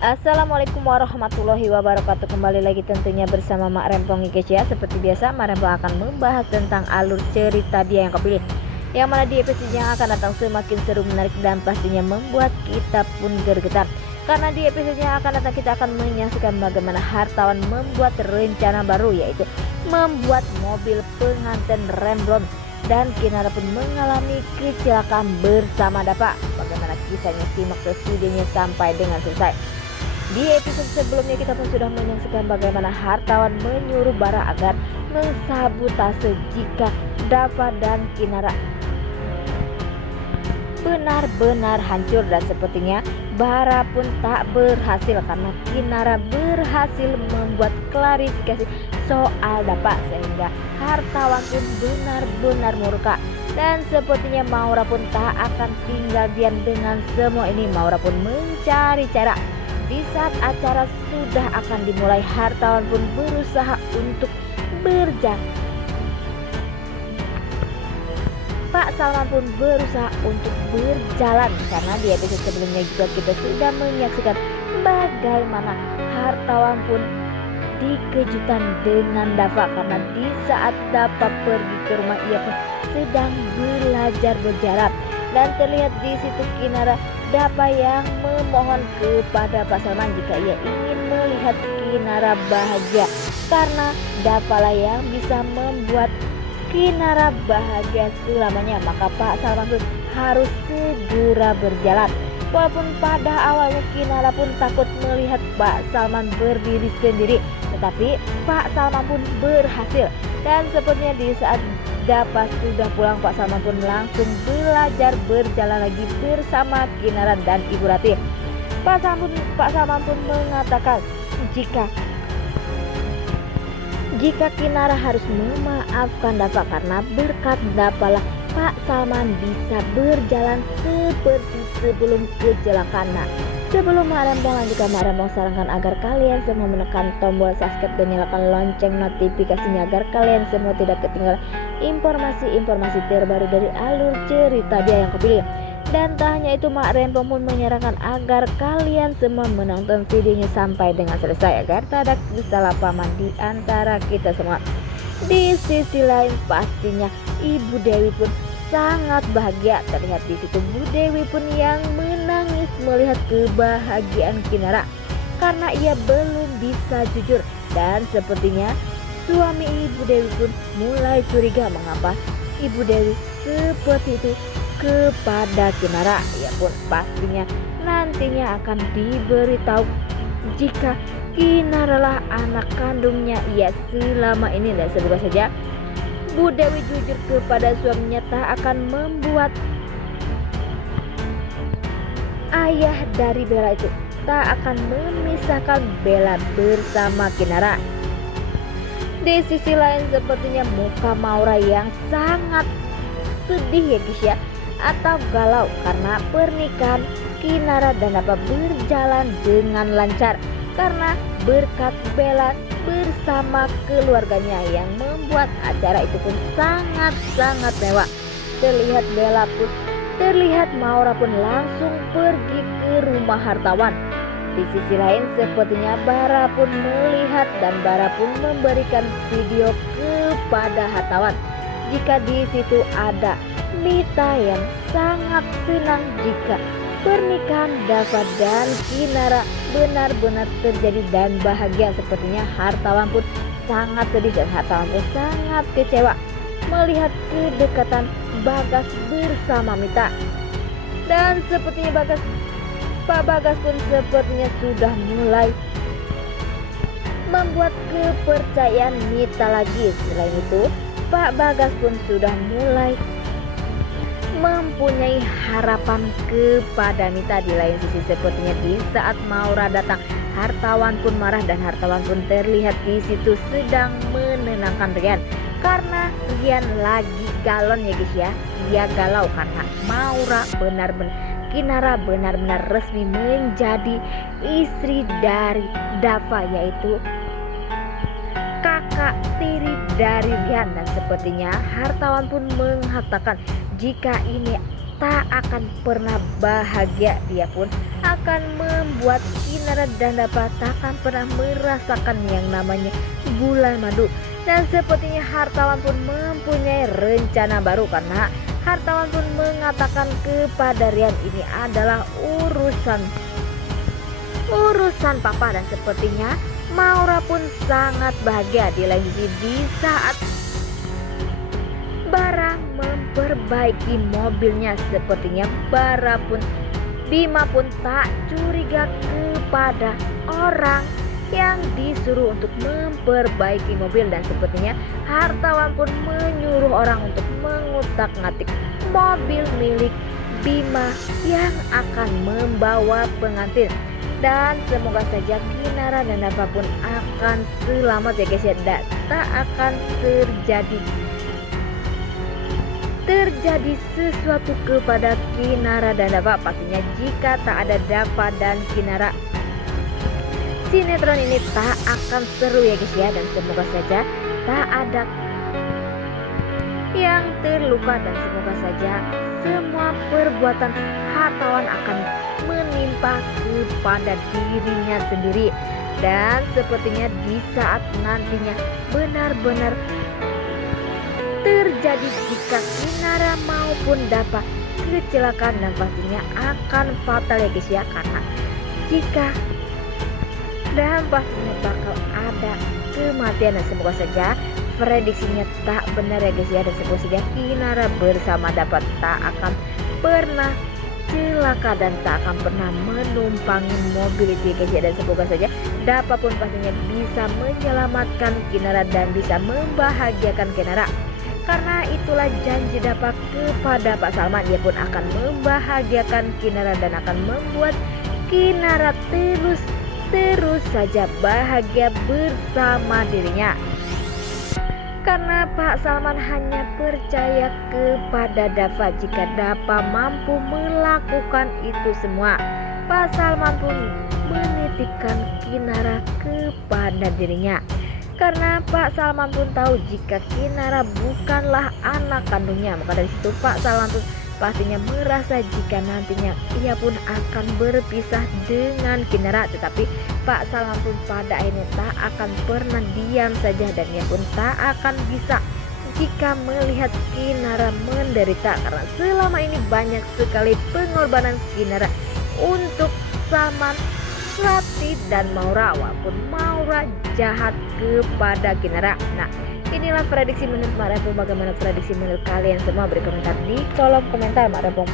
Assalamualaikum warahmatullahi wabarakatuh. Kembali lagi tentunya bersama Mak Rempong guys ya. Seperti biasa Mak Rempong akan membahas tentang alur cerita dia yang kau pilih, yang mana di episode yang akan datang semakin seru, menarik, dan pastinya membuat kita pun gergetar. Karena di episode yang akan datang kita akan menyaksikan bagaimana hartawan membuat rencana baru, yaitu membuat mobil pengantin remblong, dan Kinara pun mengalami kecelakaan bersama Dapa. Bagaimana kisahnya, simak ke videonya sampai dengan selesai. Di episode sebelumnya kita pun sudah menyaksikan bagaimana hartawan menyuruh Bara agar mensabotase jika Dava dan Kinara benar-benar hancur, dan sepertinya Bara pun tak berhasil karena Kinara berhasil membuat klarifikasi soal Dava, sehingga hartawan pun benar-benar murka. Dan sepertinya Maura pun tak akan tinggal diam dengan semua ini. Maura pun mencari cara. Di saat acara sudah akan dimulai, hartawan pun berusaha untuk berjalan. Pak Salman pun berusaha untuk berjalan, karena di episode sebelumnya juga kita sudah menyaksikan bagaimana hartawan pun dikejutan dengan Dava, karena di saat Dava pergi ke rumah ia pun sedang belajar berjalan. Dan terlihat di situ Kinara Dava yang memohon kepada Pak Salman jika ia ingin melihat Kinara bahagia, karena Dava lah yang bisa membuat Kinara bahagia selamanya. Maka Pak Salman pun harus segera berjalan. Walaupun pada awalnya Kinara pun takut melihat Pak Salman berdiri sendiri, tetapi Pak Salman pun berhasil. Dan sepertinya di saat Dava sudah pulang, Pak Salman pun langsung belajar berjalan lagi bersama Kinara dan Ibu Ratih. Pak Salman pun mengatakan jika Kinara harus memaafkan Dava, karena berkat Dava lah Pak Salman bisa berjalan seperti sebelum kecelakaan. Nah, sebelum Mak Rempong lanjutkan, Mak Rempong sarankan agar kalian semua menekan tombol subscribe dan nyalakan lonceng notifikasinya agar kalian semua tidak ketinggalan informasi-informasi terbaru dari alur cerita dia yang kepilih. Dan tak hanya itu, Mak Rempong pun menyarankan agar kalian semua menonton videonya sampai dengan selesai agar tak ada kesalahpahaman di antara kita semua. Di sisi lain pastinya Ibu Dewi pun sangat bahagia. Terlihat di situ Bu Dewi pun yang menangis melihat kebahagiaan Kinara karena ia belum bisa jujur. Dan sepertinya suami Ibu Dewi pun mulai curiga mengapa Ibu Dewi seperti itu kepada Kinara. Ia pun pastinya nantinya akan diberitahu jika Kinara lah anak kandungnya ia selama ini. Dan semoga saja Bu Dewi jujur kepada suaminya tak akan membuat ayah dari Bella itu tak akan memisahkan Bella bersama Kinara. Di sisi lain sepertinya muka Maura yang sangat sedih ya guys ya, atau galau karena pernikahan Kinara dan Dava berjalan dengan lancar karena berkat Bella bersama keluarganya yang membuat acara itu pun sangat-sangat mewah. Terlihat Maura pun langsung pergi ke rumah hartawan. Di sisi lain sepertinya Bara pun melihat dan Bara pun memberikan video kepada hartawan jika di situ ada Mita yang sangat senang jika pernikahan Dava dan Kinara benar-benar terjadi dan bahagia. Sepertinya hartawan pun sangat sedih dan hartawan pun sangat kecewa melihat kedekatan Bagas bersama Mita. Dan sepertinya Pak Bagas pun sepertinya sudah mulai membuat kepercayaan Mita lagi. Selain itu Pak Bagas pun sudah mulai mempunyai harapan kepada Mita. Di lain sisi sepertinya di saat Maura datang, hartawan pun marah dan hartawan pun terlihat di situ sedang menenangkan Rian karena Rian lagi galon ya guys ya. Dia galau karena Kinara benar-benar resmi menjadi istri dari Dava, yaitu kakak tiri dari Rian. Dan sepertinya hartawan pun mengatakan jika ini tak akan pernah bahagia, dia pun akan membuat Kinara dan Dapa tak akan pernah merasakan yang namanya bulan madu. Dan sepertinya hartawan pun mempunyai rencana baru, karena hartawan pun mengatakan kepada Rian ini adalah urusan papa. Dan sepertinya Maura pun sangat bahagia di lain sisi di saat Bara memperbaiki mobilnya. Sepertinya Bima pun tak curiga kepada orang yang disuruh untuk memperbaiki mobil. Dan sepertinya hartawan pun menyuruh orang untuk mengutak-ngatik mobil milik Bima yang akan membawa pengantin. Dan semoga saja Kinara dan Dapa pun akan selamat ya guys ya, dan tak akan terjadi sesuatu kepada Kinara dan Dapa. Pastinya jika tak ada Dapa dan Kinara, sinetron ini tak akan seru ya guys ya. Dan semoga saja tak ada yang terluka, dan semoga saja semua perbuatan hartawan akan menimpa kepada dirinya sendiri. Dan sepertinya di saat nantinya benar-benar terjadi jika Kinara maupun Dapa kecelakaan, dan pastinya akan fatal ya guys ya, karena jika dan pastinya bakal ada kematian. Dan semoga saja prediksinya tak benar ya guys ya, dan semoga saja Kinara bersama Dapa tak akan pernah celaka dan tak akan pernah menumpangi mobil itu ya guys ya. Dan semoga saja Dapa pun pastinya bisa menyelamatkan Kinara dan bisa membahagiakan Kinara, karena itulah janji Dapa kepada Pak Salman. Dia pun akan membahagiakan Kinara dan akan membuat Kinara terus saja bahagia bersama dirinya, karena Pak Salman hanya percaya kepada Dapa. Jika Dapa mampu melakukan itu semua, Pak Salman pun menitipkan Kinara kepada dirinya, karena Pak Salman pun tahu jika Kinara bukanlah anak kandungnya. Maka dari situ Pak Salman pun pastinya merasa jika nantinya ia pun akan berpisah dengan Kinara. Tetapi Pak Salman pun pada akhirnya tak akan pernah diam saja, dan ia pun tak akan bisa jika melihat Kinara menderita, karena selama ini banyak sekali pengorbanan Kinara untuk Salman, Rati dan Maura, walaupun Maura jahat kepada Kinara. Nah, inilah prediksi menurut Marabong. Bagaimana prediksi menurut kalian semua? Beri komentar di kolom komentar. Marabong